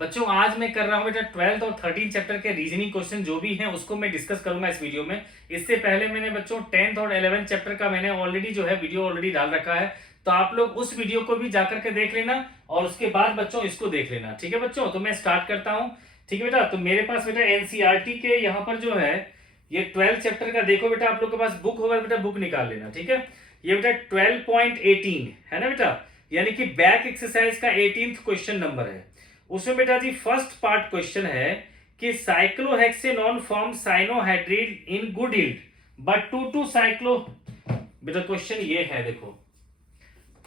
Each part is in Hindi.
बच्चों आज मैं कर रहा हूँ बेटा 12th और 13 चैप्टर के रीजनिंग क्वेश्चन जो भी हैं उसको मैं डिस्कस करूंगा इस वीडियो में। इससे पहले मैंने बच्चों 10th और 11th चैप्टर का मैंने ऑलरेडी जो है वीडियो ऑलरेडी डाल रखा है, तो आप लोग उस वीडियो को भी जाकर के देख लेना और उसके बाद बच्चों इसको देख लेना। ठीक है बच्चों, तो मैं स्टार्ट करता हूँ। ठीक है बेटा, तो मेरे पास बेटा एनसीईआरटी के यहाँ पर जो है ये 12 चैप्टर का देखो बेटा, आप लोग के पास बुक होगा बेटा, बुक निकाल लेना। ठीक है, ये बेटा 12.18 है ना बेटा, यानी कि बैक एक्सरसाइज का 18th क्वेश्चन नंबर है। उसमें बेटा जी फर्स्ट पार्ट क्वेश्चन है कि cyclohexanone form cyanohydrin in good yield but 2,2 cyclo. बेटा क्वेश्चन ये है, देखो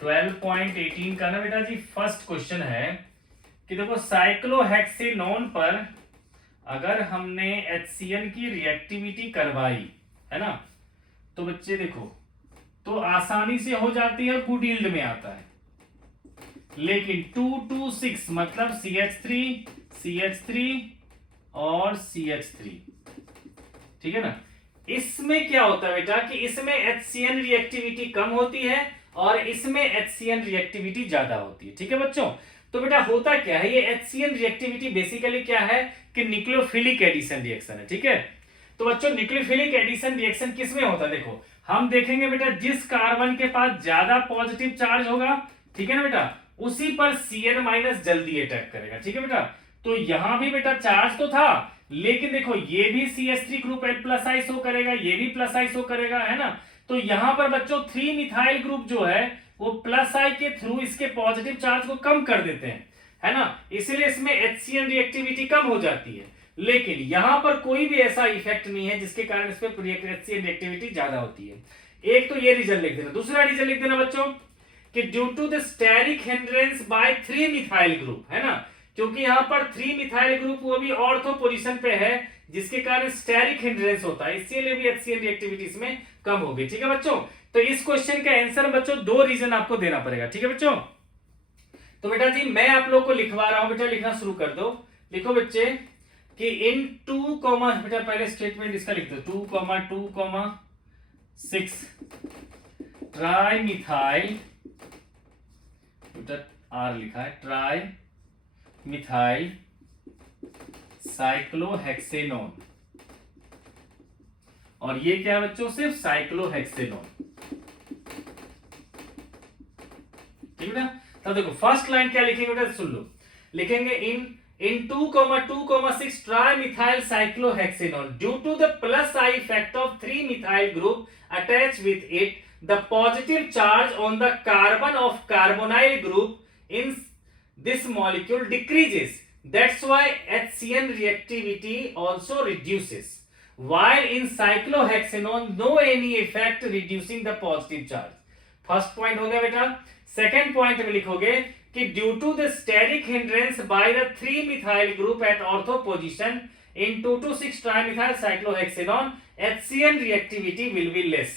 12.18 का ना बेटा जी फर्स्ट क्वेश्चन है कि देखो साइक्लोहेक्सेनॉन पर अगर हमने HCN की रिएक्टिविटी करवाई है ना, तो बच्चे देखो तो आसानी से हो जाती है, गुड यील्ड में आता है। लेकिन 2,2,6 मतलब CH3 CH3 और CH3, ठीक है ना, इसमें क्या होता है बेटा कि इसमें HCN रिएक्टिविटी कम होती है और इसमें HCN रिएक्टिविटी ज्यादा होती है। ठीक है बच्चों, तो बेटा होता क्या है, ये HCN रिएक्टिविटी बेसिकली क्या है कि न्यूक्लियोफिलिक एडिशन रिएक्शन है। ठीक है, तो बच्चों न्यूक्लियोफिलिक एडिशन रिएक्शन किसमें होता है, देखो हम देखेंगे बेटा जिस कार्बन के पास ज्यादा पॉजिटिव चार्ज होगा, ठीक है ना बेटा, उसी पर Cn माइनस जल्दी अटैक करेगा। ठीक है बेटा, तो यहां भी बेटा चार्ज तो था, लेकिन देखो ये भी CH3 ग्रुप प्लस आइसो करेगा, ये भी प्लस आइसो करेगा, है ना। तो यहां पर बच्चों 3 मिथाइल ग्रुप जो है वो प्लस आई के थ्रू इसके पॉजिटिव चार्ज को कम कर देते हैं, है ना, इसलिए इसमें HCN रिएक्टिविटी कम हो जाती है। लेकिन यहां पर कोई भी ऐसा इफेक्ट नहीं है जिसके कारण इस पर HCN रिएक्टिविटी ज्यादा होती है। एक तो ये रीजन लिख देना, दूसरा रीजन लिख देना बच्चों कि due to the steric hindrance by 3 methyl group, है ना, क्योंकि यहां पर 3 मिथाइल ग्रुप वो भी ऑर्थो पोजीशन पे है जिसके कारण स्टेरिक हिंड्रेंस होता है, इसीलिए भी HCN रिएक्टिविटी इसमें कम होगी। ठीक है बच्चों, तो इस क्वेश्चन का आंसर बच्चों 2 रीजन आपको देना पड़ेगा। ठीक है बच्चों, तो बेटा जी मैं आप लोग को लिखवा रहा हूं, बेटा लिखना शुरू कर दो। लिखो बच्चे कि इन 2, बेटा पहले स्टेटमेंट इसका लिख दो 2,2,6 ट्राई मिथाइल, आर लिखा है, ट्राई मिथाइल साइक्लोहेक्सेनॉन, और ये क्या है बच्चों, सिर्फ साइक्लोहेक्सेनॉन। ठीक है, तो देखो फर्स्ट लाइन क्या लिखेंगे बेटा, सुन लो, लिखेंगे in 2,2,6 tri methyl cyclohexanone due to the plus I effect of 3 methyl group attach with it the positive charge on the carbon of carbonyl group in this molecule decreases. That's why HCN reactivity also reduces. While in cyclohexanone, no any effect reducing the positive charge. First point हो गया बेटा। Second point में लिखोगे कि due to the steric hindrance by the 3 methyl group at ortho position in 2,2,6 trimethyl cyclohexanone, HCN reactivity will be less.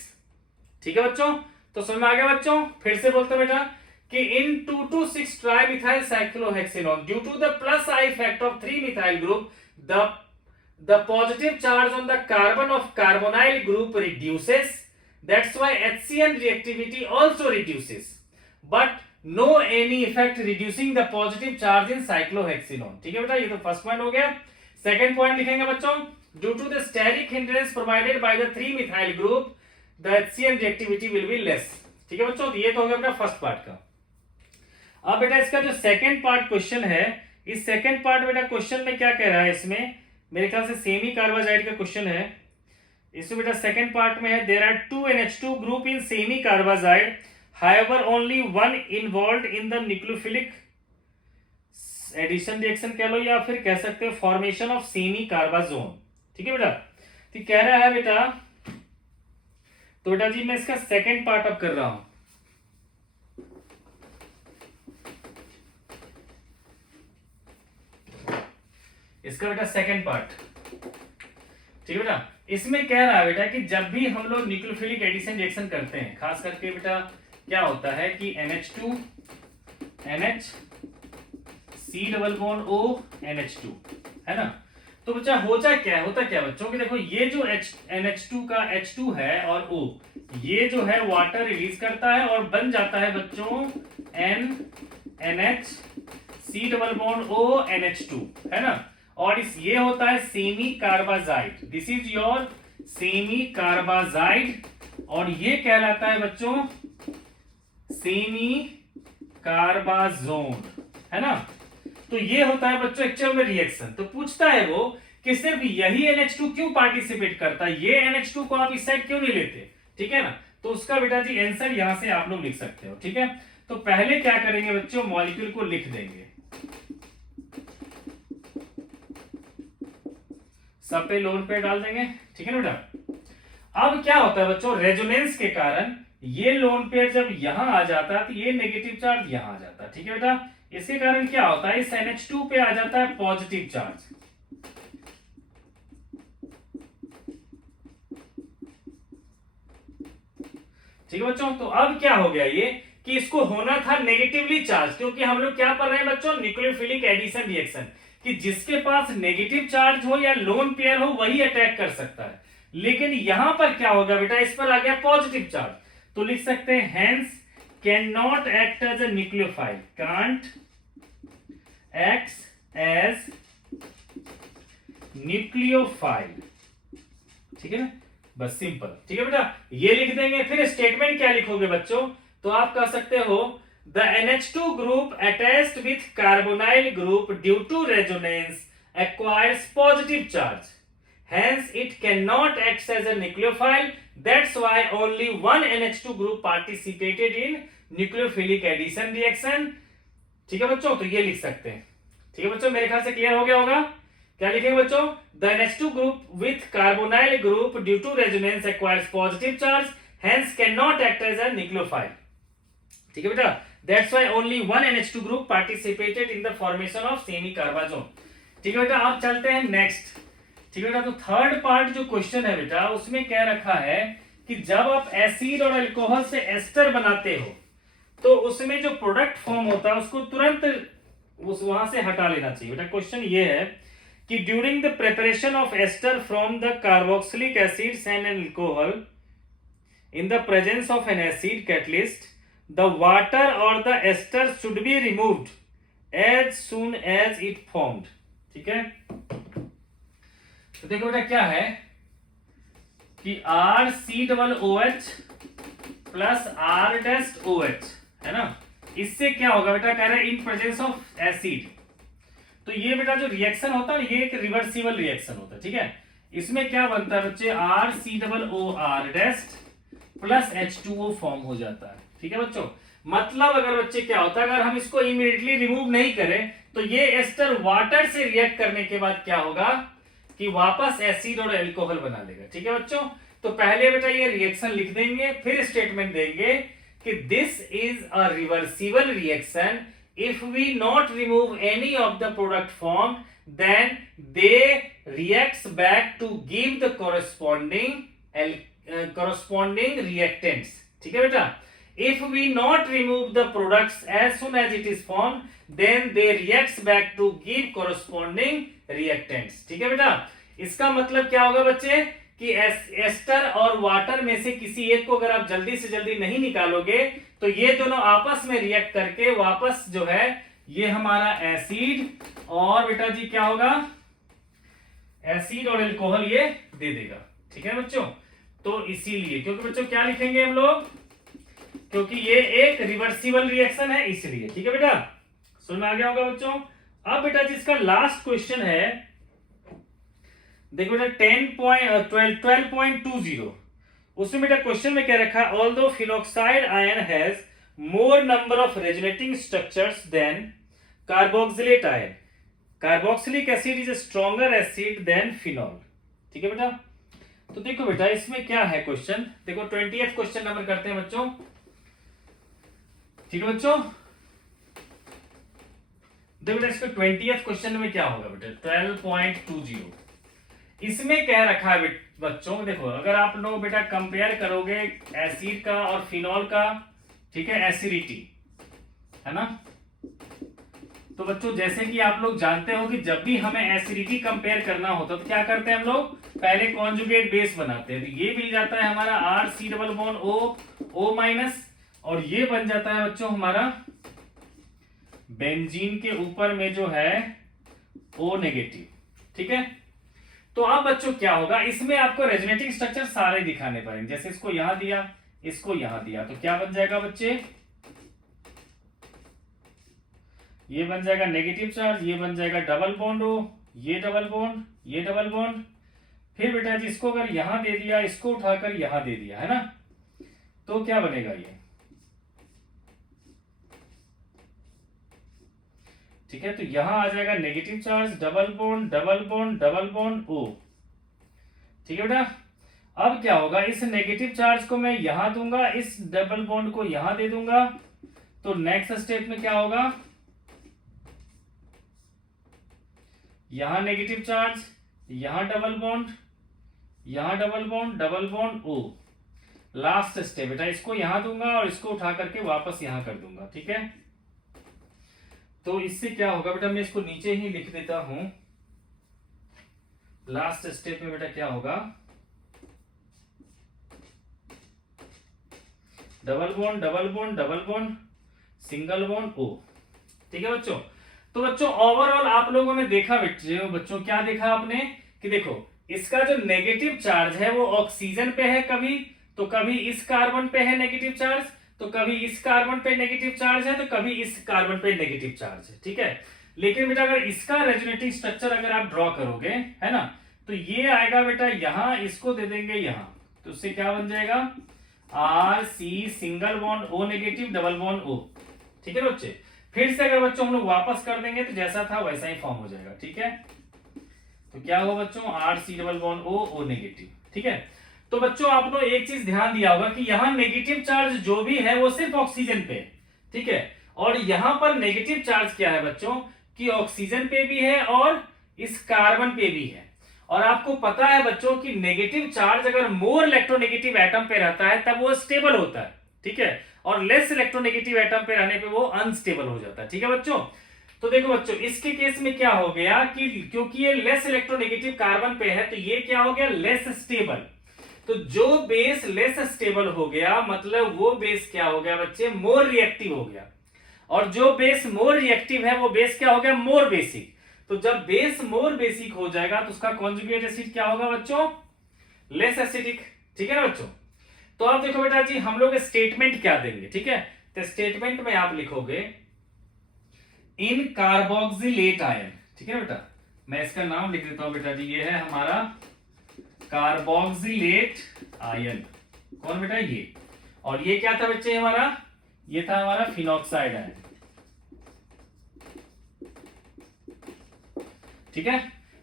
ठीक है बच्चों, तो समझ में आ गया बच्चों, फिर से बोलते बेटा कि in 2,2,6 trimethyl cyclohexanone due to the plus I effect of 3 methyl group the positive charge on the carbon of carbonyl group reduces, that's why HCN reactivity also reduces but no any effect reducing the positive charge in cyclohexanone. ठीक है बेटा, ये तो फर्स्ट पॉइंट हो गया। सेकंड पॉइंट लिखेंगे बच्चों, due to the steric hindrance provided by the 3 methyl group the HCN reactivity will be less। ठीक है बच्चों, ये तो हो गया बेटा फर्स्ट पार्ट का। अब बेटा इसका जो सेकंड पार्ट क्वेश्चन है, इस सेकंड पार्ट बेटा क्वेश्चन में क्या कह रहा है, इसमें मेरे ख्याल से सेमी कार्बाजाइड का क्वेश्चन है। इसमें बेटा सेकंड पार्ट में है there are 2 NH2 group in semicarbazide, however only one involved in the nucleophilic addition reaction कह लो या फिर कह सकते हो फॉर्मेशन ऑफ सेमी कार्बाजोन। ठीक है बेटा, तो कह रहा है बेटा, तो बेटा जी मैं इसका सेकंड पार्ट अब कर रहा हूं। इसका बेटा सेकंड पार्ट, ठीक है बेटा, इसमें कह रहा है बेटा कि जब भी हम लोग न्यूक्लियोफिलिक एडिशन रिएक्शन करते हैं, खास करके बेटा क्या होता है कि NH2 NH C double bond O NH2, है ना, तो बच्चा होता क्या बच्चों कि देखो ये जो NH2 का H2 है और O, ये जो है वाटर रिलीज करता है और बन जाता है बच्चों NH C double bond O NH2, है ना। और ये होता है semi carbazide, this is your semi carbazide, और ये कहलाता है बच्चों सेमी कार्बाजोन, है ना। तो ये होता है बच्चों एक्चुअल में रिएक्शन। तो पूछता है वो कि सिर्फ यही NH2 क्यों पार्टिसिपेट करता है, ये NH2 को आप इस साइड क्यों नहीं लेते, ठीक है ना। तो उसका बेटा जी आंसर यहां से आप लोग लिख सकते हो, ठीक है। तो पहले क्या करेंगे बच्चों, मॉलिक्यूल को लिख देंगे, सब पे लोन पे डाल देंगे, ठीक है ना बेटा। अब क्या होता है बच्चों, रेजोनेंस के कारण ये लोन पेयर जब यहां आ जाता है तो ये नेगेटिव चार्ज यहां आ जाता है, ठीक है बेटा। इसके कारण क्या होता है, इस NH2 पे आ जाता है पॉजिटिव चार्ज, ठीक है बच्चों। तो अब क्या हो गया ये कि इसको होना था नेगेटिवली चार्ज, क्योंकि हम लोग क्या पढ़ रहे हैं बच्चों, न्यूक्लियोफिलिक एडिशन रिएक्शन, कि जिसके पास नेगेटिव चार्ज हो या लोन पेयर हो वही अटैक कर सकता है। लेकिन यहां पर क्या होगा बेटा, इस पर आ गया पॉजिटिव चार्ज, तो लिख सकते हैं hence can not act as a nucleophile, can't act as nucleophile, ठीक है ना, बस सिंपल, ठीक है बेटा। ये लिख देंगे। फिर स्टेटमेंट क्या लिखोगे बच्चों, तो आप कह सकते हो the NH2 group attached with carbonyl group due to resonance acquires positive charge, hence it cannot act as a nucleophile, that's why only one NH2 group participated in nucleophilic addition reaction, ठीक है बच्चों। तो ये लिख सकते हैं, ठीक है बच्चों, मेरे ख्याल से क्लियर हो गया होगा। क्या लिखेंगे बच्चों, the NH2 group with carbonyl group due to resonance acquires positive charge, hence cannot act as a nucleophile, ठीक है बेटा। That's why only one NH2 group participated in the formation of semi carbazone, ठीक है बेटा। आप चलते हैं नेक्स्ट, ठीक है बेटा। तो थर्ड पार्ट जो क्वेश्चन है बेटा, उसमें क्या रखा है कि जब आप एसिड और अल्कोहल से एस्टर बनाते हो तो उसमें जो प्रोडक्ट फॉर्म होता है उसको तुरंत उस वहां से हटा लेना चाहिए बेटा। क्वेश्चन ये है कि during the preparation of ester from the carboxylic acids and an alcohol in the presence of an acid catalyst, the water or the ester should be removed as soon as it formed, ठीक है। तो देखो बेटा क्या है कि RC OOH प्लस R-OH, है ना, इससे क्या होगा बेटा, कह रहे हैं इन प्रेजेंस ऑफ एसिड। तो ये बेटा जो रिएक्शन होता है ये एक रिवर्सिबल रिएक्शन होता है, ठीक है। इसमें क्या बनता है बच्चे, RCOOR प्लस H2O फॉर्म हो जाता है, ठीक है बच्चों। मतलब अगर बच्चे क्या होता है, अगर हम इसको इमीडिएटली रिमूव नहीं करें तो ये एस्टर वाटर से रिएक्ट करने के बाद क्या होगा कि वापस एसिड और अल्कोहल बना लेगा, ठीक है बच्चों। तो पहले बेटा ये रिएक्शन लिख देंगे, फिर स्टेटमेंट देंगे कि this is a reversible reaction if we not remove any of the product form then they reacts back to give the corresponding reactants, ठीक है बेटा। If we not remove the products as soon as it is formed, then they reacts back to give corresponding reactants, ठीक है बेटा। इसका मतलब क्या होगा बच्चे कि एस्टर और वाटर में से किसी एक को अगर आप जल्दी से जल्दी नहीं निकालोगे तो ये दोनों आपस में रिएक्ट करके वापस जो है ये हमारा एसिड और बेटा जी क्या होगा, एसिड और अल्कोहल ये दे देगा, ठीक है बच्चों। तो इसीलिए, क्योंकि बच्चों क्या लिखेंगे हम लोग, क्योंकि ये एक रिवर्सिबल रिएक्शन है इसलिए, ठीक है बेटा। समझ में आ गया होगा बच्चों। अब बेटा जिसका लास्ट क्वेश्चन है देखो बेटा 12.20, उसमें बेटा क्वेश्चन में क्या रखा, although phenoxide ion has more number of resonating structures than carboxylate ion, carboxylic acid is a stronger acid than phenol, ठीक है बेटा। तो देखो बेटा इसमें क्या है क्वेश्चन, देखो 20th क्वेश्चन नंबर करते हैं बच्चों, ठीक है बच्चों। देखो बेटा इसका 20th क्वेश्चन में क्या होगा बेटा 12.20, इसमें क्या रखा है बच्चों, देखो अगर आप लोग बेटा कंपेयर करोगे एसिड का और फिनॉल का, ठीक है, एसिडिटी, है ना। तो बच्चों जैसे कि आप लोग जानते हो कि जब भी हमें एसिडिटी कंपेयर करना होता है तो क्या करते हैं हम लोग, पहले कॉन्जुगेट बेस बनाते हैं। तो ये मिल जाता है हमारा RC≡O, O-, और ये बन जाता है बच्चों हमारा बेंजीन के ऊपर में जो है O नेगेटिव, ठीक है। तो अब बच्चों क्या होगा, इसमें आपको रेजोनेटिंग स्ट्रक्चर सारे दिखाने पड़ेंगे। जैसे इसको यहां दिया, इसको यहां दिया, तो क्या बन जाएगा बच्चे, ये बन जाएगा नेगेटिव चार्ज, ये बन जाएगा डबल बॉन्ड O, ये डबल बॉन्ड, ये डबल बॉन्ड। फिर बेटा जी इसको अगर यहां दे दिया, इसको उठाकर यहां दे दिया, है ना, तो क्या बनेगा ये, ठीक है। तो यहां आ जाएगा negative charge, double bond, double bond, double bond O, ठीक है बेटा। अब क्या होगा, इस नेगेटिव चार्ज को मैं यहां दूंगा, इस डबल बॉन्ड को यहां दे दूंगा, तो नेक्स्ट स्टेप में क्या होगा, यहां नेगेटिव चार्ज, यहां डबल बॉन्ड, यहां double bond, double bond O। Last step बेटा, इसको यहां दूंगा और इसको उठा करके वापस यहां कर दूंगा, ठीक है। तो इससे क्या होगा बेटा, मैं इसको नीचे ही लिख देता हूं। लास्ट स्टेप में बेटा क्या होगा, double bond, double bond, double bond, single bond O, ठीक है बच्चों। तो बच्चों ओवरऑल आप लोगों ने देखा बच्चों, क्या देखा आपने, कि देखो इसका जो नेगेटिव चार्ज है वो ऑक्सीजन पे है कभी, तो कभी इस कार्बन पे है नेगेटिव चार्ज, तो कभी इस कार्बन पे नेगेटिव चार्ज है, तो कभी इस कार्बन पे नेगेटिव चार्ज है, ठीक है। लेकिन बेटा अगर इसका रेजोनेटिंग स्ट्रक्चर अगर आप ड्रॉ करोगे, है ना, तो ये आएगा बेटा यहां, इसको दे देंगे यहां, तो उससे क्या बन जाएगा, RC single bond O negative, double bond O, ठीक है बच्चे। फिर से अगर बच्चों हम लोग वापस कर देंगे तो जैसा था वैसा ही फॉर्म हो जाएगा, ठीक है। तो क्या होगा बच्चों, RC double bond O negative, ठीक है। तो बच्चों आप लोग एक चीज ध्यान दिया होगा कि यहाँ नेगेटिव चार्ज जो भी है वो सिर्फ ऑक्सीजन पे, ठीक है। और यहां पर नेगेटिव चार्ज क्या है बच्चों, कि ऑक्सीजन पे भी है और इस कार्बन पे भी है। और आपको पता है बच्चों कि नेगेटिव चार्ज अगर मोर इलेक्ट्रोनेगेटिव एटम पे रहता है तब वो स्टेबल होता है, ठीक है, और लेस इलेक्ट्रोनेगेटिव एटम पे रहने पे वो अनस्टेबल हो जाता है, ठीक है बच्चों। तो देखो बच्चों इसके केस में क्या हो गया कि क्योंकि ये लेस इलेक्ट्रोनेगेटिव कार्बन पे है तो ये क्या हो गया, लेस स्टेबल। तो जो बेस लेस स्टेबल हो गया मतलब वो बेस क्या हो गया बच्चे, मोर रिएक्टिव हो गया। और जो बेस मोर रिएक्टिव है वो बेस क्या हो गया, मोर बेसिक। तो जब बेस मोर बेसिक हो जाएगा तो उसका कॉन्जुगेट एसिड क्या होगा बच्चों, लेस एसिडिक, ठीक है ना बच्चों। तो आप देखो बेटा जी हम लोग स्टेटमेंट क्या देंगे, ठीक है। तो स्टेटमेंट में आप लिखोगे इन कार्बोक्सिलेट आयन, ठीक है बेटा। मैं इसका नाम लिख देता हूं बेटा जी, ये है हमारा कार्बोक्सिलेट आयन। कौन बेटा, ये। और ये क्या था बच्चे हमारा, ये था हमारा फिनॉक्साइड आयन, ठीक है।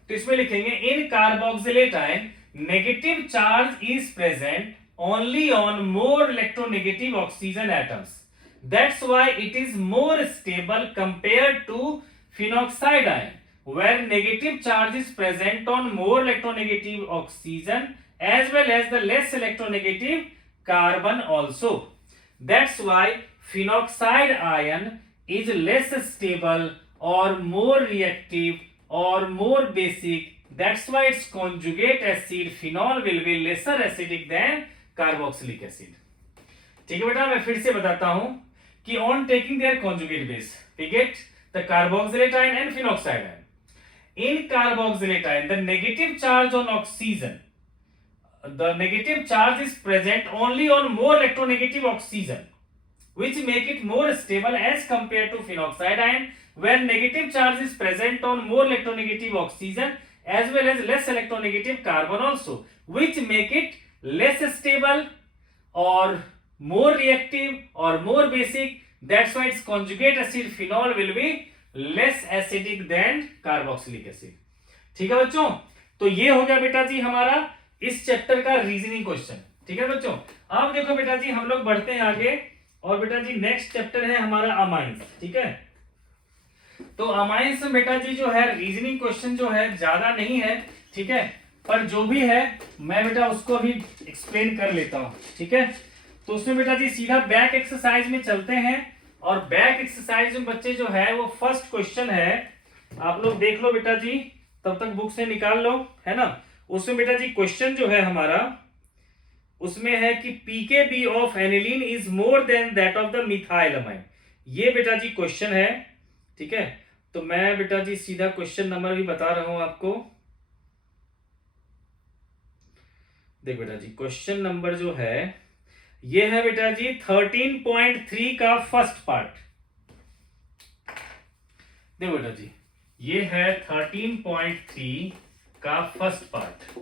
तो इसमें लिखेंगे in carboxylate ion negative charge is present only on more electronegative oxygen atoms, that's why it is more stable compared to phenoxide ion where negative charge is present on more electronegative oxygen as well as the less electronegative carbon also. That's why phenoxide ion is less stable or more reactive or more basic. That's why its conjugate acid phenol will be lesser acidic than carboxylic acid. ठीक है बेटा, मैं फिर से बताता हूं कि on taking their conjugate base we get the carboxylate ion and phenoxide ion. In carboxylate ion, the negative charge on oxygen, the negative charge is present only on more electronegative oxygen, which make it more stable as compared to phenoxide ion, where negative charge is present on more electronegative oxygen as well as less electronegative carbon also, which make it less stable or more reactive or more basic. That's why its conjugate acid phenol will be less acidic then carboxylic acid, ठीक है बच्चों। तो ये हो गया बेटा जी हमारा इस चैप्टर का रीजनिंग क्वेश्चन, ठीक है बच्चों। अब देखो बेटा जी हम लोग बढ़ते हैं आगे और बेटा जी नेक्स्ट चैप्टर है हमारा अमाइंस, ठीक है। तो अमाइंस में बेटा जी जो है रीजनिंग क्वेश्चन जो है ज्यादा नहीं है, ठीक है, पर जो भी है मैं बेटा उसको अभी एक्सप्लेन कर लेता हूं, ठीक है। तो उसमें बेटा जी सीधा बैक एक्सरसाइज में चलते हैं और बैक एक्सरसाइज में बच्चे जो है वो फर्स्ट क्वेश्चन है, आप लोग देख लो बेटा जी, तब तक बुक से निकाल लो, है ना। उसमें बेटा जी क्वेश्चन जो है हमारा उसमें है कि pKb of aniline is more than that of the methyl amine. ये बेटा जी क्वेश्चन है ठीक है, तो मैं बेटा जी सीधा क्वेश्चन नंबर भी बता रहा हूं आपको। देख बेटा जी, क्वेश्चन नंबर जो है ये है बेटा जी 13.3 का फर्स्ट पार्ट। देखो बेटा जी, ये है 13.3 का फर्स्ट पार्ट।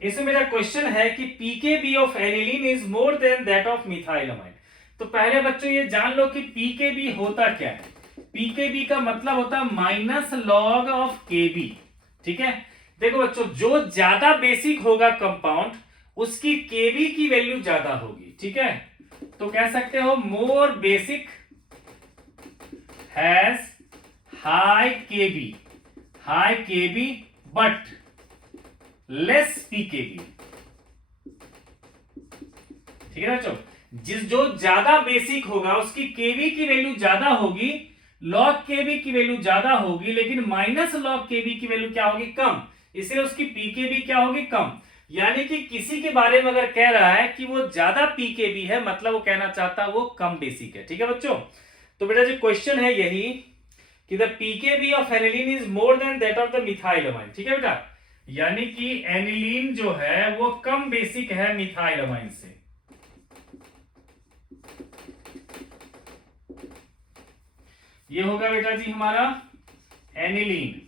इसमें मेरा क्वेश्चन है कि pKb of aniline is more than that of methylamine. तो पहले बच्चों ये जान लो कि पीकेबी होता क्या है। पीकेबी का मतलब होता है माइनस लॉग ऑफ केबी। ठीक है, देखो बच्चों, जो ज्यादा बेसिक होगा कंपाउंड उसकी केबी की वैल्यू ज्यादा होगी। ठीक है, तो कह सकते हो मोर basic has high KB but less pKb. ठीक है बच्चों, जो ज्यादा बेसिक होगा उसकी केबी की वैल्यू ज्यादा होगी, लॉग केबी की वैल्यू ज्यादा होगी, लेकिन माइनस लॉग केबी की वैल्यू क्या होगी, कम, इसलिए उसकी पीकेबी क्या होगी, कम। यानी कि किसी के बारे में अगर कह रहा है कि वो ज्यादा पीकेबी है, मतलब वो कहना चाहता है वो कम बेसिक है। ठीक है बच्चों, तो बेटा जी क्वेश्चन है यही कि the pKb of aniline is more than that of the methylamine. ठीक है बेटा, यानी कि एनिलीन जो है वो कम बेसिक है मिथाइलमाइन से। ये होगा बेटा जी हमारा एनिलीन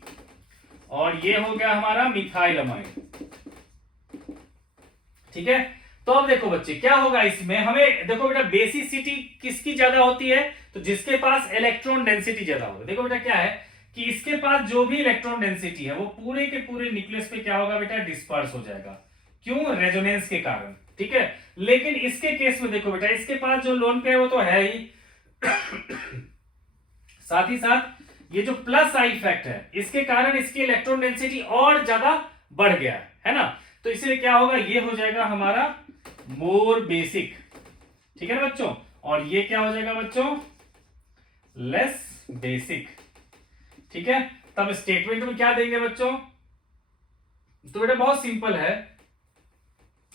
और ये हो गया हमारा मिथाइलमाइन। ठीक है, तो अब देखो बच्चे क्या होगा इसमें, हमें देखो बेटा बेसिसिटी किसकी ज्यादा होती है, तो जिसके पास इलेक्ट्रॉन डेंसिटी ज्यादा होगा। देखो बेटा क्या है कि इसके पास जो भी इलेक्ट्रॉन डेंसिटी है वो पूरे के पूरे न्यूक्लियस पे क्या होगा बेटा, डिस्पर्स हो जाएगा। क्यों, रेजोनेंस के कारण। ठीक है, लेकिन इसके केस में देखो बेटा, इसके पास जो लोन पे है वो तो है ही साथ ही साथ ये जो प्लस आई इफेक्ट है इसके कारण इसकी इलेक्ट्रॉन डेंसिटी और ज्यादा बढ़ गया है ना, तो इसलिए क्या होगा, ये हो जाएगा हमारा मोर बेसिक। ठीक है ना बच्चों, और ये क्या हो जाएगा बच्चों, लेस बेसिक। ठीक है, तब स्टेटमेंट में क्या देंगे बच्चों, तो बेटा बहुत सिंपल है,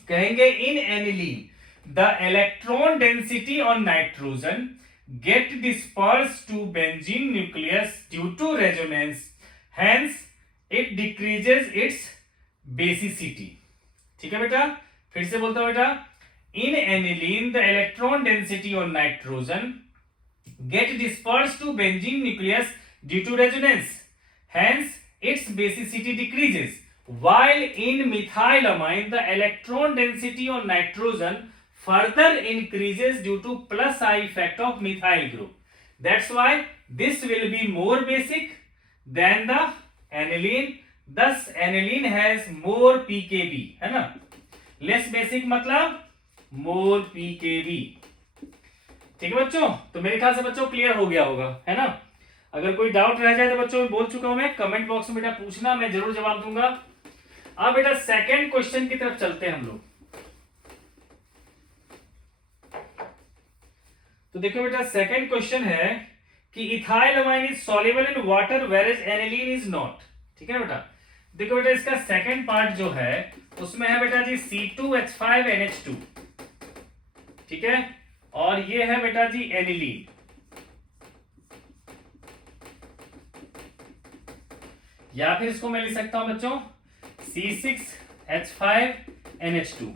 कहेंगे in aniline the electron density on nitrogen get dispersed to benzene nucleus due to resonance, hence it decreases its basicity। ठीक है बेटा, फिर से बोलता हूं बेटा, in aniline the electron density on nitrogen get dispersed to benzene nucleus due to resonance, hence its basicity decreases, while in methylamine the electron density on nitrogen further increases due to plus I effect of methyl group. That's why this will be more basic than the aniline. Thus aniline has more pKb, है ना, less basic मतलब more pKb। ठीक है बच्चों, तो मेरे ख्याल से बच्चों क्लियर हो गया होगा, है ना। अगर कोई डाउट रह जाए तो बच्चों मैं बोल चुका हूं, मैं कमेंट बॉक्स में बेटा पूछना, मैं जरूर जवाब दूंगा। अब बेटा सेकंड क्वेश्चन की तरफ चलते हैं हम लोग। तो देखो बेटा सेकंड क्वेश्चन है कि ethylamine is soluble in water whereas aniline is not. ठीक है बेटा, देखो बेटा इसका सेकंड पार्ट जो है उसमें है बेटा जी C2H5NH2। ठीक है, और ये है बेटा जी एनिलीन। या फिर इसको मैं लिख सकता हूं बच्चों C6H5NH2।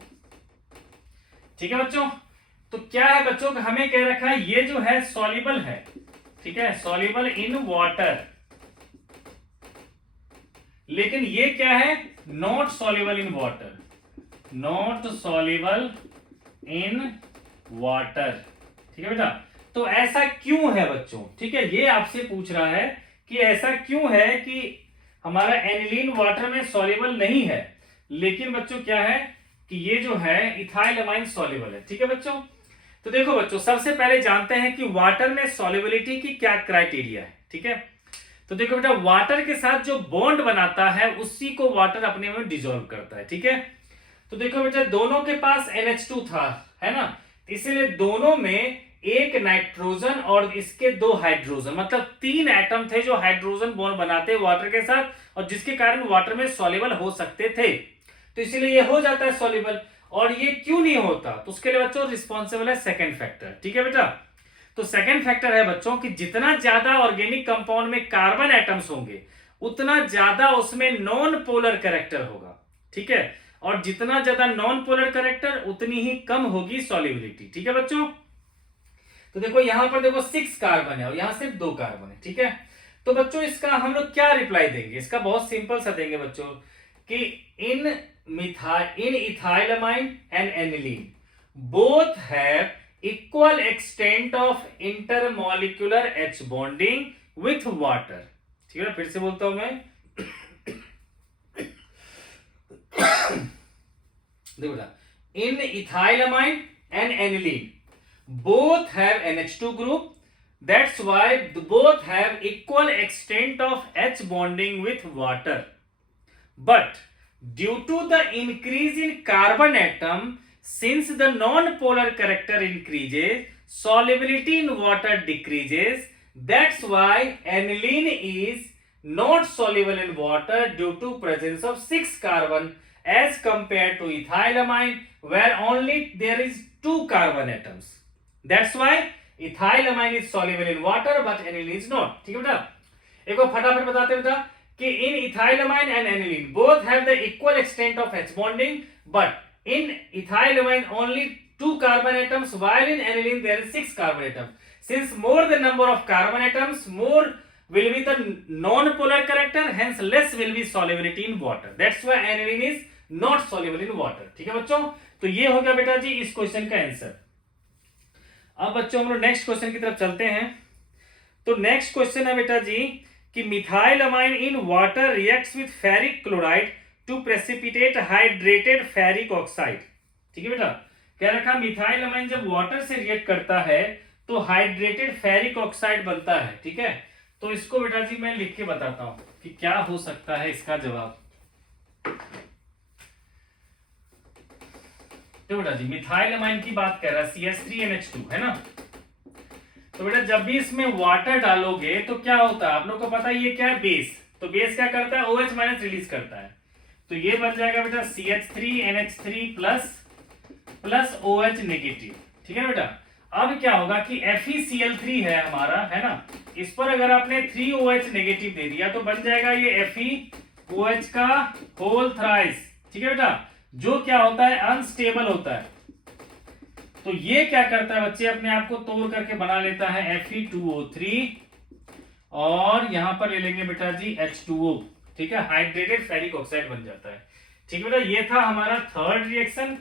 ठीक है बच्चों, तो क्या है बच्चों, हमें कह रखा है ये जो है सॉल्युबल है। ठीक है, सॉल्युबल इन वाटर, लेकिन ये क्या है, not soluble in water, not soluble in water. ठीक है बेटा, तो ऐसा क्यों है बच्चों, ठीक है, ये आपसे पूछ रहा है कि ऐसा क्यों है कि हमारा एनिलीन वाटर में सॉल्युबल नहीं है, लेकिन बच्चों क्या है कि ये जो है इथाइलमाइन सॉल्युबल है। ठीक है बच्चों, तो देखो बच्चों सबसे पहले जानते हैं कि वाटर में सॉल्युबिलिटी की क्या क्राइटेरिया है। ठीक है, तो देखो बेटा वाटर के साथ जो बॉन्ड बनाता है उसी को वाटर अपने में डिसॉल्व करता है। ठीक है, तो देखो बेटा दोनों के पास NH2 था, है ना, इसीलिए दोनों में एक नाइट्रोजन और इसके दो हाइड्रोजन, मतलब 3 एटम थे जो हाइड्रोजन बॉन्ड बनाते वाटर के साथ, और जिसके कारण वाटर में सॉल्युबल हो सकते थे, तो इसीलिए ये हो जाता है सॉल्युबल। और ये क्यों नहीं होता, तो उसके लिए बच्चों रिस्पॉन्सिबल है सेकंड फैक्टर। ठीक है बेटा, तो सेकंड फैक्टर है बच्चों कि जितना ज्यादा ऑर्गेनिक कंपाउंड में कार्बन एटम्स होंगे उतना ज्यादा उसमें नॉन पोलर कैरेक्टर होगा, ठीक है, और जितना ज्यादा नॉन पोलर कैरेक्टर उतनी ही कम होगी सॉल्युबिलिटी, ठीक है बच्चों। तो देखो यहां पर देखो 6 कार्बन है और यहां सिर्फ 2 कार्बन है, ठीक है। तो बच्चों इसका हम लोग क्या रिप्लाई देंगे, इसका बहुत सिंपल सा देंगे बच्चों कि in ethylamine and aniline both have equal extent of intermolecular H bonding with water, ठीक है। फिर से बोलता हूं मैं देखो बेटा, in ethylamine and aniline both have NH2 group, that's why both have equal extent of H bonding with water, but due to the increase in carbon atom, since the non-polar character increases, solubility in water decreases, that's why aniline is not soluble in water due to presence of 6 carbon as compared to ethylamine where only there is 2 carbon atoms. That's why ethylamine is soluble in water but aniline is not, ठीक है बेटा। एक बार फटाफट बताते हैं बेटा कि in ethylamine and aniline both have the equal extent of H bonding, but in ethylamine only 2 carbon atoms while in aniline there is 6 carbon atoms. Since more the number of carbon atoms, more will be the non-polar character, hence less will be solubility in water. That's why aniline is not soluble in water, ठीक है बच्चों। तो ये हो गया बेटा जी इस क्वेश्चन का आंसर। अब बच्चों हम लोग नेक्स्ट क्वेश्चन की तरफ चलते हैं। तो नेक्स्ट क्वेश्चन है बेटा जी कि methylamine in water reacts with ferric chloride to precipitate hydrated ferric oxide, ठीक है बेटा। क्या रखा, मिथाइलमाइन जब वाटर से रिएक्ट करता है तो हाइड्रेटेड फेरिक ऑक्साइड बनता है, ठीक है। तो इसको बेटा जी मैं लिख के बताता हूं कि क्या हो सकता है इसका जवाब। तो बेटा जी मिथाइलमाइन की बात कर रहा है, CH3NH2 है ना। तो बेटा जब भी इसमें वाटर डालोगे तो क्या होता है, आप लोग को पता है ये क्या है, बेस। तो बेस क्या करता है, OH माइनस रिलीज करता है। तो ये बन जाएगा बेटा CH3NH3 प्लस OH नेगेटिव, ठीक है ना बेटा। अब क्या होगा कि FeCl3 है हमारा, है ना, इस पर अगर आपने 3OH नेगेटिव दे दिया तो बन जाएगा ये FeOH का होल थ्राइस, ठीक है बेटा, जो क्या होता है अनस्टेबल होता है। तो ये क्या करता है बच्चे, अपने आप को तोड़ करके बना लेता है Fe2O3 और यहां पर ले लेंगे बेटा जी H2O, ठीक है, हाइड्रेटेड फेरिक ऑक्साइड बन जाता है, ठीक है बेटा। ये था हमारा थर्ड रिएक्शन।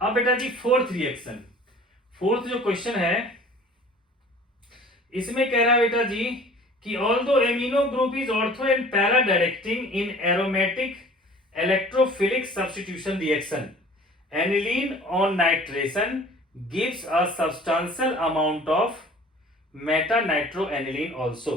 अब बेटा जी फोर्थ रिएक्शन, फोर्थ जो क्वेश्चन है इसमें कह रहा है बेटा जी कि although amino group is ortho and para directing in aromatic electrophilic substitution reaction, aniline on nitration gives a substantial amount of meta nitroaniline also।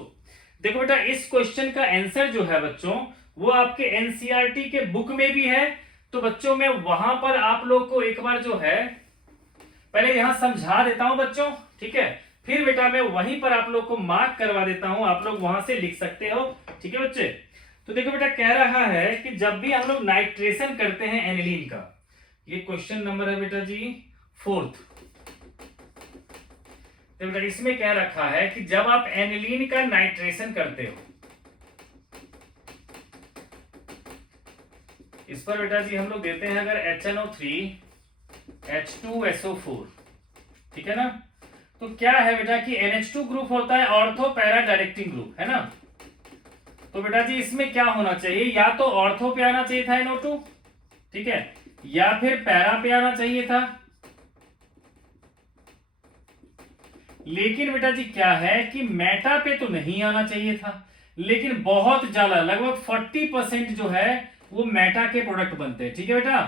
देखो बेटा इस क्वेश्चन का आंसर जो है बच्चों वो आपके एनसीईआरटी के बुक में भी है। तो बच्चों मैं वहां पर आप लोग को एक बार जो है पहले यहां समझा देता हूं बच्चों, ठीक है, फिर बेटा मैं वहीं पर आप लोग को मार्क करवा देता हूं, आप लोग वहां से लिख सकते हो, ठीक है बच्चे। तो देखो बेटा कह रहा है कि जब भी हम लोग नाइट्रेशन करते हैं एनिलीन का, ये क्वेश्चन नंबर है बेटा जी फोर्थ। तो बेटा इसमें कह रखा है कि जब आप एनिलीन का नाइट्रेशन करते हो, इस पर बेटा जी हम लोग देते हैं अगर HNO3 H2SO4, ठीक है ना। तो क्या है बेटा कि NH2 ग्रुप होता है ऑर्थो पैरा डायरेक्टिंग ग्रुप, है ना। तो बेटा जी इसमें क्या होना चाहिए, या तो ऑर्थो पे आना चाहिए था NO2, ठीक है, या फिर पैरा पे आना चाहिए था। लेकिन बेटा जी क्या है कि मेटा पे तो नहीं आना चाहिए था, लेकिन बहुत ज्यादा लगभग 40% जो है वो मेटा के प्रोडक्ट बनते हैं, ठीक है बेटा।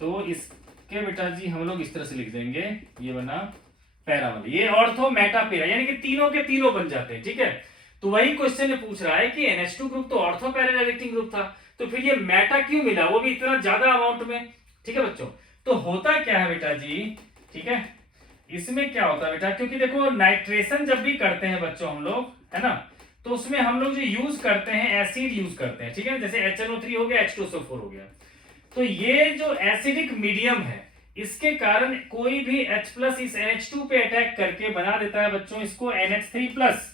तो इसके बेटा जी हम लोग इस तरह से लिख देंगे, ये बना पैरा वाले, ये ऑर्थो मेटा पैरा, यानी कि तीनों के तीनों बन जाते हैं, ठीक है। तो वही क्वेश्चन पूछ रहा है कि NH2 ग्रुप तो ऑर्थो पैरा डायरेक्टिंग ग्रुप था, तो फिर ये मेटा क्यों मिला, वो भी इतना ज्यादा अमाउंट में, ठीक है बच्चों। तो होता क्या है बेटा जी, ठीक है, इसमें क्या होता है बेटा, क्योंकि देखो नाइट्रेशन जब भी करते हैं बच्चों हम लोग, है ना, तो उसमें हम लोग जो यूज करते हैं एसिड यूज करते हैं, ठीक है, जैसे HNO3 हो गया, H2SO4 हो गया। तो ये जो एसिडिक मीडियम है इसके कारण कोई भी H प्लस इस NH2 पे अटैक करके बना देता है बच्चों इसको NH3 प्लस।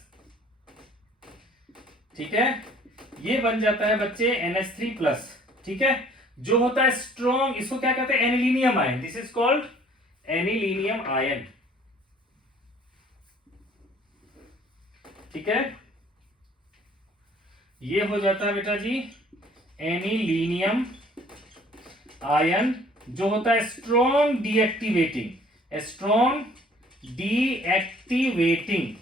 ठीक है, ये बन जाता है बच्चे NH3 प्लस। ठीक है, जो होता है स्ट्रॉन्ग, इसको क्या कहते हैं, anilinium ion. This is called anilinium ion. ठीक है, ये हो जाता है बेटा जी एनिलीनियम आयन, जो होता है स्ट्रॉन्ग डीएक्टिवेटिंग, स्ट्रॉन्ग डीएक्टिवेटिंग।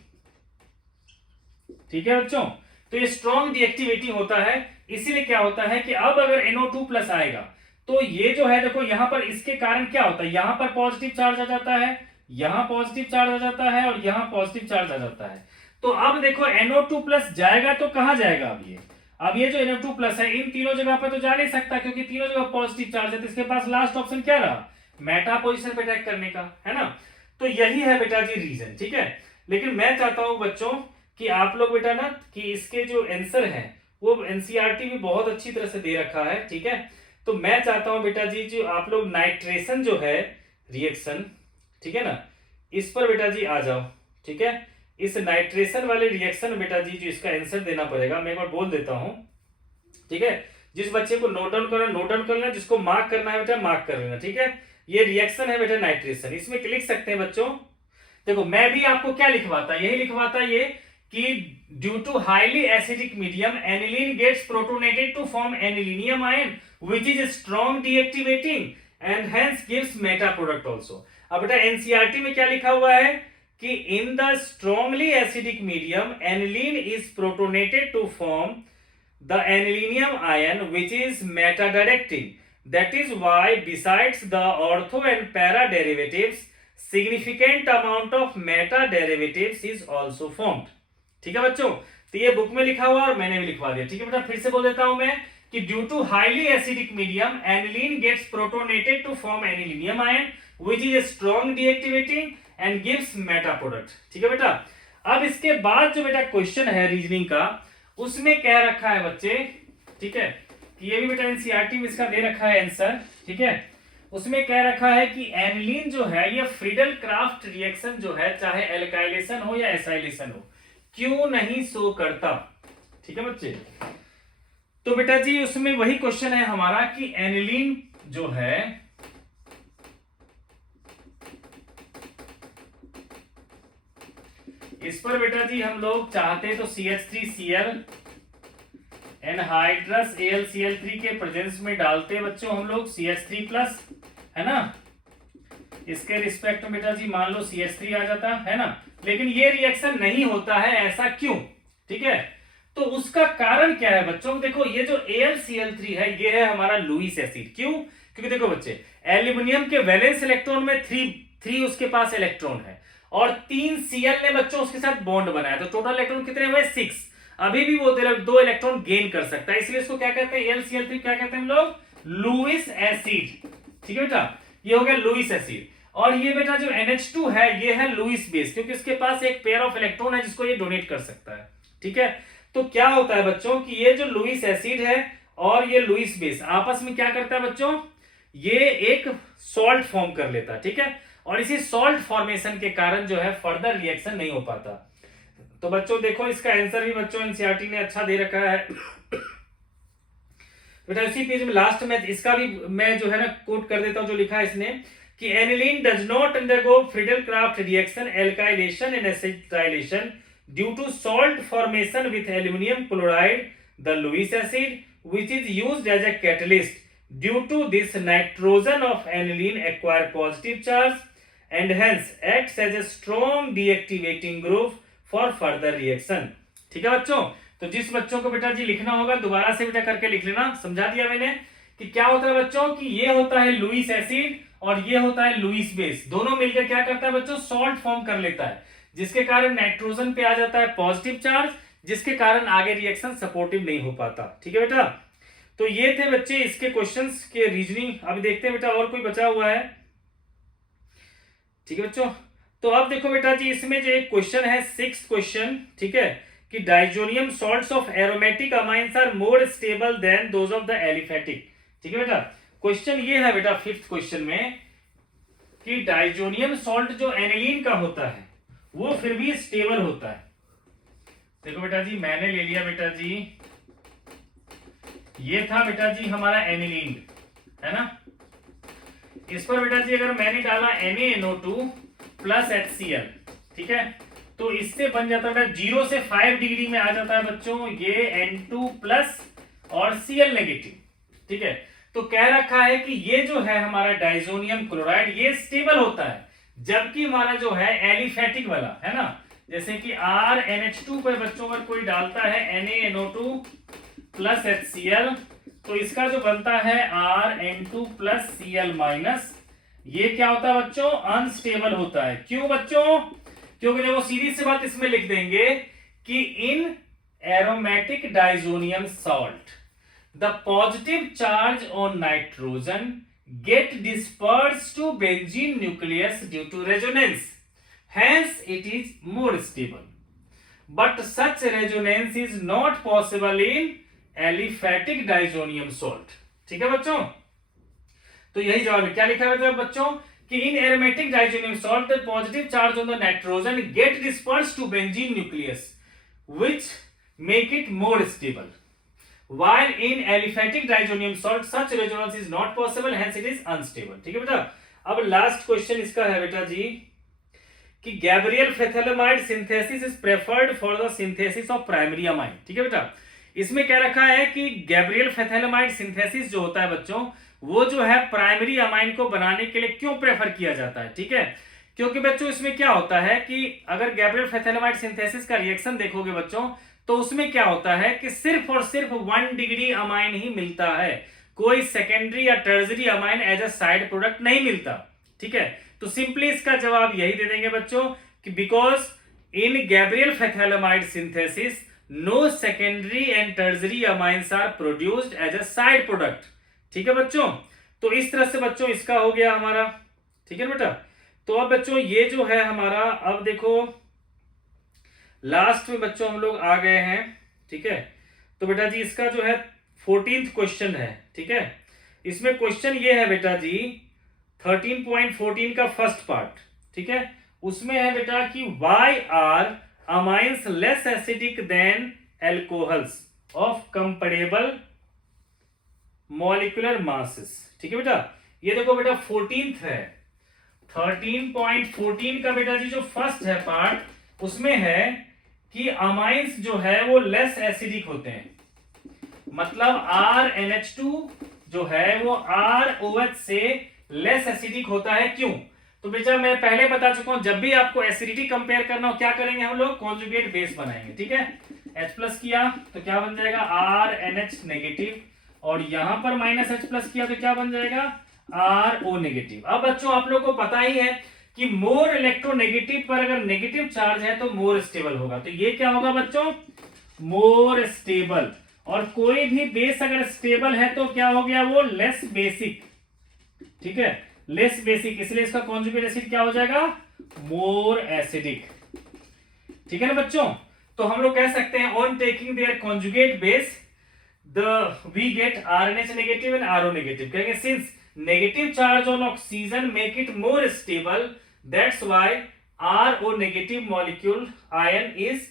ठीक है बच्चों, तो ये स्ट्रॉन्ग डीएक्टिवेटिंग होता है। इसीलिए क्या होता है कि अब अगर NO2 प्लस आएगा तो ये जो है देखो यहां पर इसके कारण क्या होता है, यहां पर पॉजिटिव चार्ज आ जाता है, यहां पॉजिटिव चार्ज आ जाता है और यहां पॉजिटिव चार्ज आ जाता है। तो अब देखो NO2 प्लस जाएगा तो कहां जाएगा, अब ये जो NO2 प्लस है इन तीनों जगह पे तो जा नहीं सकता, क्योंकि तीनों जगह पॉजिटिव चार्ज है। तो इसके पास लास्ट ऑप्शन क्या रहा, मेटा पोजीशन पे अटैक करने का, है ना। तो यही है बेटा जी रीजन। ठीक है, लेकिन मैं चाहता हूं बच्चों कि आप लोग बेटा ना कि इसके जो आंसर है वो एनसीईआरटी में बहुत अच्छी तरह से दे रखा है। ठीक है, तो मैं चाहता हूं बेटा जी जो आप लोग नाइट्रेशन जो है रिएक्शन, ठीक है ना, इस पर बेटा जी आ जाओ। ठीक है, इस नाइट्रेशन वाले रिएक्शन बेटा जी जो इसका आंसर देना पड़ेगा, मैं एक बार बोल देता हूं। ठीक है, जिस बच्चे को नोट डाउन करना नोट डाउन कर लेना, जिसको मार्क करना है बेटा मार्क कर लेना। ठीक है, ये रिएक्शन है बेटा नाइट्रेशन, इसमें लिख सकते हैं बच्चों। देखो मैं भी आपको क्या लिखवाता, यही लिखवाता ये कि due to highly acidic medium aniline gets protonated to form anilinium ion which is strong deactivating and hence gives meta product also. अब बेटा एनसीईआरटी में क्या लिखा हुआ है कि in the strongly acidic medium aniline is protonated to form the anilinium ion which is meta directing, that is why besides the ortho and para derivatives significant amount of meta derivatives is also formed। ठीक है बच्चों, तो ये बुक में लिखा हुआ और मैंने भी लिखवा दिया। ठीक है बेटा, फिर से बोल देता हूं मैं कि due to highly acidic medium aniline gets protonated to form anilinium ion which is strong deactivating and gives meta product. ठीक है बेटा, अब इसके बाद जो बेटा क्वेश्चन है रीजनिंग का, उसमें कह रखा है बच्चे, ठीक है, कि ये भी बेटा एनसीईआरटी में इसका दे रखा है आंसर। ठीक है, उसमें कह रखा है कि एनिलीन जो है ये फ्रीडल क्राफ्ट रिएक्शन जो है, चाहे एल्काइलेशन हो या एसाइलेशन हो, क्यों नहीं शो करता। ठीक है बच्चे, तो बेटा जी उसमें वही क्वेश्चन है हमारा कि एनिलीन जो है इस पर बेटा जी हम लोग चाहते तो CH3Cl एनहाइड्रस AlCl3 के प्रेजेंस में डालते बच्चों हम लोग CH3 प्लस, है ना। इसके रिस्पेक्ट में बेटा जी मान लो CH3 आ जाता है ना, लेकिन ये रिएक्शन नहीं होता है, ऐसा क्यों। ठीक है, तो उसका कारण क्या है बच्चों, देखो ये जो AlCl3 है ये है हमारा लुईस एसिड। क्यों, क्योंकि देखो बच्चे एल्यूमिनियम के वैलेंस इलेक्ट्रॉन में 3 उसके पास इलेक्ट्रॉन है और 3 Cl ने बच्चों उसके साथ बॉन्ड बनाया, तो टोटल इलेक्ट्रॉन कितने हुए 6। अभी भी वो 2 इलेक्ट्रॉन गेन कर सकता है, इसलिए इसको क्या कहते हैं, AlCl3 क्या कहते हैं हम लोग, लुईस एसिड। ठीक है बेटा, ये हो गया लुईस एसिड। और ये बेटा जो NH2 है ये है लुईस बेस, क्योंकि इसके पास एक पेयर ऑफ इलेक्ट्रॉन है जिसको ये डोनेट कर सकता है। ठीक है, तो क्या होता है बच्चों कि ये जो लुईस एसिड है और ये लुईस बेस आपस में क्या करता है बच्चों, ये एक सॉल्ट फॉर्म कर लेता है। ठीक है, और इसी सॉल्ट फॉर्मेशन के कारण जो है फर्दर रिएक्शन नहीं हो पाता। तो बच्चों देखो इसका आंसर भी बच्चों एनसीईआरटी ने अच्छा दे रखा है बेटा। इसी पेज में लास्ट में इसका भी मैं जो है ना कोट कर देता हूं, जो लिखा है इसने कि aniline does not undergo Friedel Crafts reaction alkylation and acetylation due to salt formation with aluminium chloride the Lewis acid which is used as a catalyst. Due to this nitrogen of aniline acquire positive charge and hence acts as a strong deactivating group for further reaction. ठीक है बच्चों, तो जिस बच्चों को बेटा जी लिखना होगा दोबारा से बेटा करके लिख लेना। समझा दिया मैंने कि क्या होता है बच्चों कि ये होता है लुईस एसिड और ये होता है लुईस बेस, दोनों मिलकर क्या करता है बच्चों, सॉल्ट फॉर्म कर लेता है, जिसके कारण नाइट्रोजन पे आ जाता है पॉजिटिव चार्ज, जिसके कारण आगे रिएक्शन सपोर्टिव नहीं हो पाता। ठीक है बेटा, तो ये थे बच्चे इसके क्वेश्चंस के रीजनिंग। अभी देखते हैं बेटा और कोई बचा हुआ है। ठीक है बच्चों, तो अब देखो बेटा जी इसमें जो एक क्वेश्चन है 6th क्वेश्चन, ठीक है, कि diazonium salts of aromatic amines are more stable than those of the aliphatic. ठीक है बेटा, क्वेश्चन ये है बेटा 5th क्वेश्चन में कि डाइजोनियम सॉल्ट जो एनिलीन का होता है वो फिर भी स्टेबल होता है। देखो बेटा जी, मैंने ले लिया बेटा जी, ये था बेटा जी हमारा एनिलीन, है ना। इस पर बेटा जी अगर मैंने डाला NaNO2 प्लस HCl, ठीक है, तो इससे बन जाता है 0 से 5 डिग्री में आ जाता है बच्चों ये N2 प्लस और Cl नेगेटिव, ठीक है। तो कह रखा है कि ये जो है हमारा डाइजोनियम क्लोराइड ये स्टेबल होता है, जबकि हमारा जो है एलिफेटिक वाला है ना, जैसे कि RNH2 पर बच्चों अगर कोई डालता है NaNO2 प्लस HCl, तो इसका जो बनता है RN2 प्लस Cl माइनस, ये क्या होता है बच्चों, अनस्टेबल होता है। क्यों बच्चों, क्योंकि देखो सीधी सी बात इसमें लिख देंगे कि in aromatic diazonium salt the positive charge on nitrogen get disperse to benzene nucleus due to resonance, hence it is more stable, but such resonance is not possible in aliphatic diazonium salt. ठीक है बच्चों, तो यही जवाब है। क्या लिखा है बच्चों कि in aromatic diazonium salt the positive charge on the nitrogen get disperse to benzene nucleus which make it more stable, while in aliphatic diazonium salt such resonance is not possible, hence it is unstable। ठीक है बेटा। अब लास्ट क्वेश्चन इसका है बेटा जी कि Gabriel phthalimide synthesis is preferred for the synthesis of primary amine. ठीक है बेटा, इसमें क्या रखा है कि गैब्रियल फेथैलेमाइड सिंथेसिस जो होता है बच्चों, वो जो है प्राइमरी अमाइन को बनाने के लिए क्यों प्रेफर किया जाता है। ठीक है, क्योंकि बच्चों इसमें क्या होता है कि अगर गैब्रियल फेथैलेमाइड सिंथेसिस का रिएक्शन देखोगे बच्चों, तो उसमें क्या होता है कि सिर्फ और सिर्फ 1 डिग्री अमाइन ही मिलता है, कोई सेकेंडरी या tertiary amine as a side product नहीं मिलता। ठीक है, तो सिंपली इसका जवाब यही दे देंगे बच्चों कि because in Gabriel phthalimide synthesis no secondary and tertiary amines are produced as a side product. ठीक है बच्चों, तो इस तरह से बच्चों इसका हो गया हमारा। ठीक है बेटा, तो अब बच्चों ये जो है हमारा, अब देखो लास्ट में बच्चों हम लोग आ गए हैं। ठीक है, तो बेटा जी इसका जो है 14th क्वेश्चन है। ठीक है, इसमें क्वेश्चन ये है बेटा जी 13.14 का फर्स्ट पार्ट। ठीक है, उसमें है बेटा कि why are amines less acidic than alcohols of comparable molecular masses. ठीक है बेटा, ये देखो बेटा 14th है, 13.14 का बेटा जी जो फर्स्ट है पार्ट, उसमें है कि अमाइंस जो है वो लेस एसिडिक होते हैं, मतलब RNH2 जो है वो ROH से लेस एसिडिक होता है। क्यों, तो बेटा मैं पहले बता चुका हूं, जब भी आपको एसिडिटी कंपेयर करना हो क्या करेंगे हम लोग, कॉन्जुगेट बेस बनाएंगे। ठीक है, H प्लस किया तो क्या बन जाएगा RNH नेगेटिव, और यहां पर माइनस H प्लस किया तो क्या बन जाएगा RO नेगेटिव। अब बच्चों आप लोग को पता ही है कि मोर इलेक्ट्रोनेगेटिव पर अगर नेगेटिव चार्ज है तो मोर स्टेबल होगा, तो ये क्या होगा बच्चों, मोर स्टेबल। और कोई भी बेस अगर स्टेबल है तो क्या हो गया, वो लेस बेसिक। ठीक है, लेस बेसिक, इसलिए इसका कॉन्जुगेट एसिड क्या हो जाएगा, मोर एसिडिक। ठीक है ना बच्चों, तो हम लोग कह सकते हैं on taking their conjugate base we get RNH negative and RO negative. कहेंगे since negative charge on oxygen make it more stable, that's why RO negative molecule ion is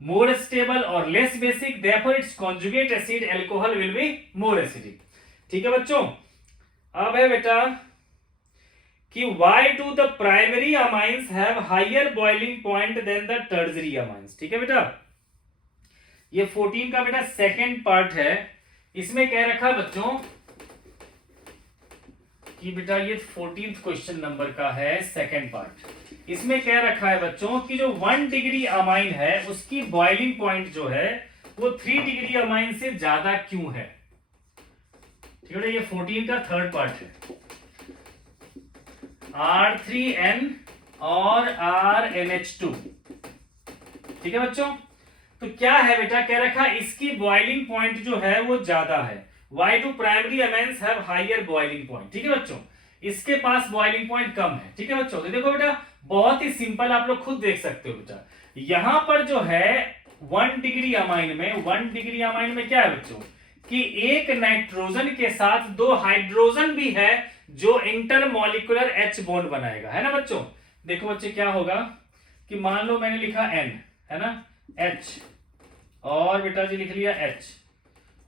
more stable or less basic, therefore its conjugate acid alcohol will be more acidic। ठीक है बच्चों, अब है बेटा कि why do the primary amines have higher boiling point than the tertiary amines। ठीक है बेटा, ये 14 का बेटा सेकेंड पार्ट है। इसमें कह रखा बच्चों कि बेटा ये 14th क्वेश्चन नंबर का है सेकेंड पार्ट। इसमें कह रखा है बच्चों कि जो 1 डिग्री अमाइन है उसकी बॉइलिंग पॉइंट जो है वो 3 डिग्री अमाइन से ज्यादा क्यों है। ठीक है, ये 14 का थर्ड पार्ट है। R3N और RNH2। ठीक है बच्चों, तो क्या है बेटा, कह रखा इसकी बॉइलिंग पॉइंट जो है वो ज्यादा है। Why do primary amines have higher boiling point। ठीक है बच्चों, इसके पास बॉइलिंग पॉइंट कम है। ठीक है बच्चों, तो देखो बेटा बहुत ही सिंपल, आप लोग खुद देख सकते हो बेटा, यहां पर जो है 1 डिग्री अमाइन में, 1 डिग्री अमाइन में क्या है बच्चों कि एक नाइट्रोजन के साथ 2 हाइड्रोजन भी है जो इंटरमॉलिक्यूलर H बॉन्ड बनाएगा, है ना बच्चों। देखो बच्चे क्या होगा कि मान लो मैंने लिखा N, है ना, H, और बेटा जी लिख लिया H,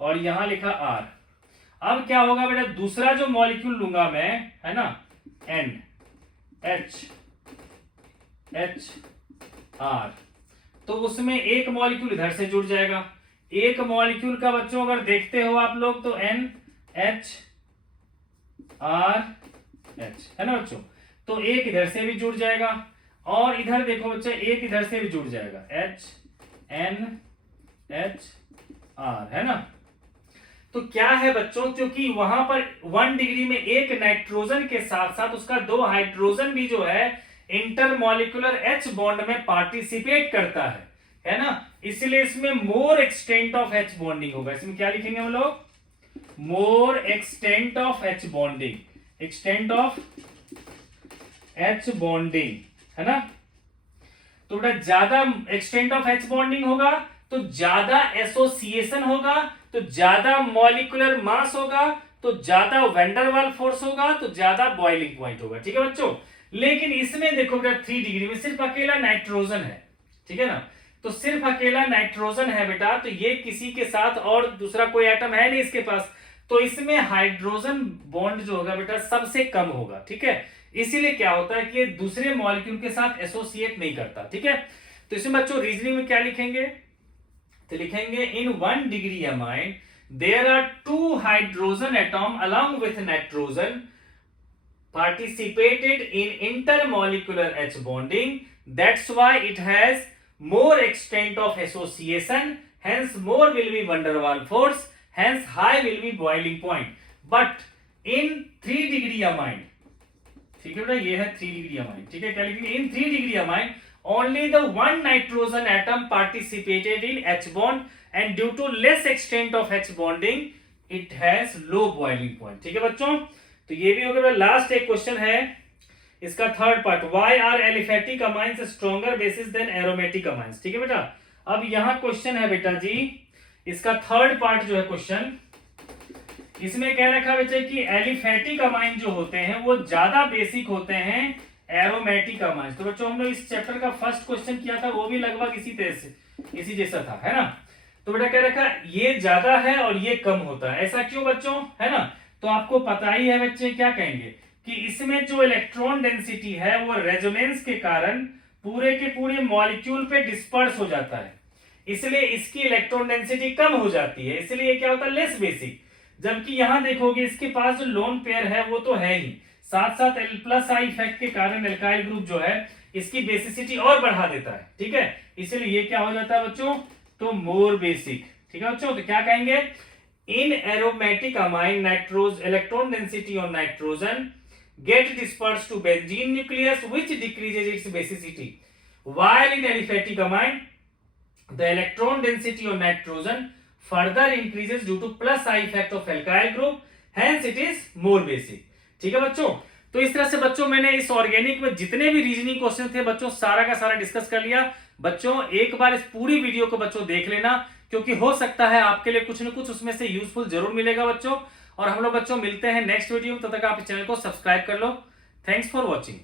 और यहां लिखा R। अब क्या होगा बेटा, दूसरा जो मॉलिक्यूल लूंगा मैं, है ना, N H H R, तो उसमें एक मॉलिक्यूल इधर से जुड़ जाएगा। एक मॉलिक्यूल का बच्चों अगर देखते हो आप लोग तो N H R H, है ना बच्चों, तो एक इधर से भी जुड़ जाएगा, और इधर देखो बच्चे एक इधर से भी जुड़ जाएगा, H N H R, है ना। तो क्या है बच्चों, क्योंकि वहां पर 1 डिग्री में एक नाइट्रोजन के साथ साथ उसका 2 हाइड्रोजन भी जो है इंटरमॉलिक्यूलर H बॉन्ड में पार्टिसिपेट करता है ना, इसलिए इसमें more extent of H bonding होगा। इसमें क्या लिखेंगे हम लोग, more extent of H bonding, extent of H bonding, है ना। तो बेटा ज्यादा एक्सटेंट ऑफ H बॉन्डिंग होगा तो ज्यादा एसोसिएशन होगा, तो ज्यादा मॉलिक्यूलर मास होगा, तो ज्यादा वैंडरवाल फोर्स होगा, तो ज्यादा बॉइलिंग पॉइंट होगा, ठीक है बच्चों। लेकिन इसमें देखो बेटा 3 डिग्री में सिर्फ अकेला नाइट्रोजन है, ठीक है ना, तो सिर्फ अकेला नाइट्रोजन है बेटा, तो ये किसी के साथ और दूसरा कोई एटम है नहीं इसके पास, तो इसमें हाइड्रोजन बॉन्ड जो होगा बेटा सबसे कम होगा, ठीक है। इसीलिए क्या होता है कि ये दूसरे मॉलिक्यूल के साथ एसोसिएट नहीं करता, ठीक है। तो इसमें बच्चों रीजनिंग में क्या लिखेंगे, तो लिखेंगे in 1 degree amine there are 2 hydrogen atom along with nitrogen participated in intermolecular H bonding, that's why it has more extent of association, hence more will be van der Waals force, hence high will be boiling point. But in 3 degree amine, ठीक है बेटा, ये है 3 डिग्री अमाइन, ठीक है, क्या लिखेंगे, इन 3 degree amine only the 1 nitrogen atom participated in H bond and due to less extent of H bonding it has low boiling point, ठीक है बच्चों। तो ये भी हो गया। लास्ट एक क्वेश्चन है इसका third part, why are aliphatic amines stronger bases than aromatic amines, ठीक है बेटा। अब यहां क्वेश्चन है बेटा जी, इसका थर्ड पार्ट जो है क्वेश्चन, इसमें कह रखा बच्चे कि एलिफेटिक अमाइन जो होते हैं वो ज्यादा बेसिक होते हैं एरोमेटिक अमाइंस। तो बच्चों हम लोग इस चैप्टर का फर्स्ट क्वेश्चन किया था, वो भी लगभग इसी तरह से इसी जैसा था, है ना। तो बेटा कह रखा ये ज्यादा है और ये कम होता है, ऐसा क्यों बच्चों, है ना। तो आपको पता ही है बच्चे, क्या कहेंगे कि इसमें जो इलेक्ट्रॉन डेंसिटी है वो रेजोनेंस के कारण पूरे के पूरे मॉलिक्यूल पे डिस्पर्स हो जाता है, इसलिए इसकी इलेक्ट्रॉन डेंसिटी कम हो जाती है, इसलिए क्या होता है लेस बेसिक। जबकि यहां देखोगे इसके पास जो लोन पेयर है वो तो है ही, साथ साथ L+I इफेक्ट के कारण एल्काइल ग्रुप जो है इसकी बेसिसिटी और बढ़ा देता है, ठीक है, इसलिए ये क्या हो जाता है बच्चों, तो मोर बेसिक, ठीक है बच्चों। तो क्या कहेंगे, in aromatic amine nitrogen electron density on nitrogen get dispersed to benzene nucleus which decreases its basicity, while in aliphatic amine the electron density on nitrogen further increases due to +I effect of alkyl group, hence it is more basic, ठीक है बच्चों। तो इस तरह से बच्चों मैंने इस ऑर्गेनिक में जितने भी रीजनिंग क्वेश्चन थे बच्चों सारा का सारा डिस्कस कर लिया। बच्चों एक बार इस पूरी वीडियो को बच्चों देख लेना, क्योंकि हो सकता है आपके लिए कुछ न कुछ उसमें से यूजफुल जरूर मिलेगा बच्चों। और हम लोग बच्चों मिलते हैं नेक्स्ट वीडियो में, तब तक आप इस चैनल को सब्सक्राइब कर लो। Thanks for watching.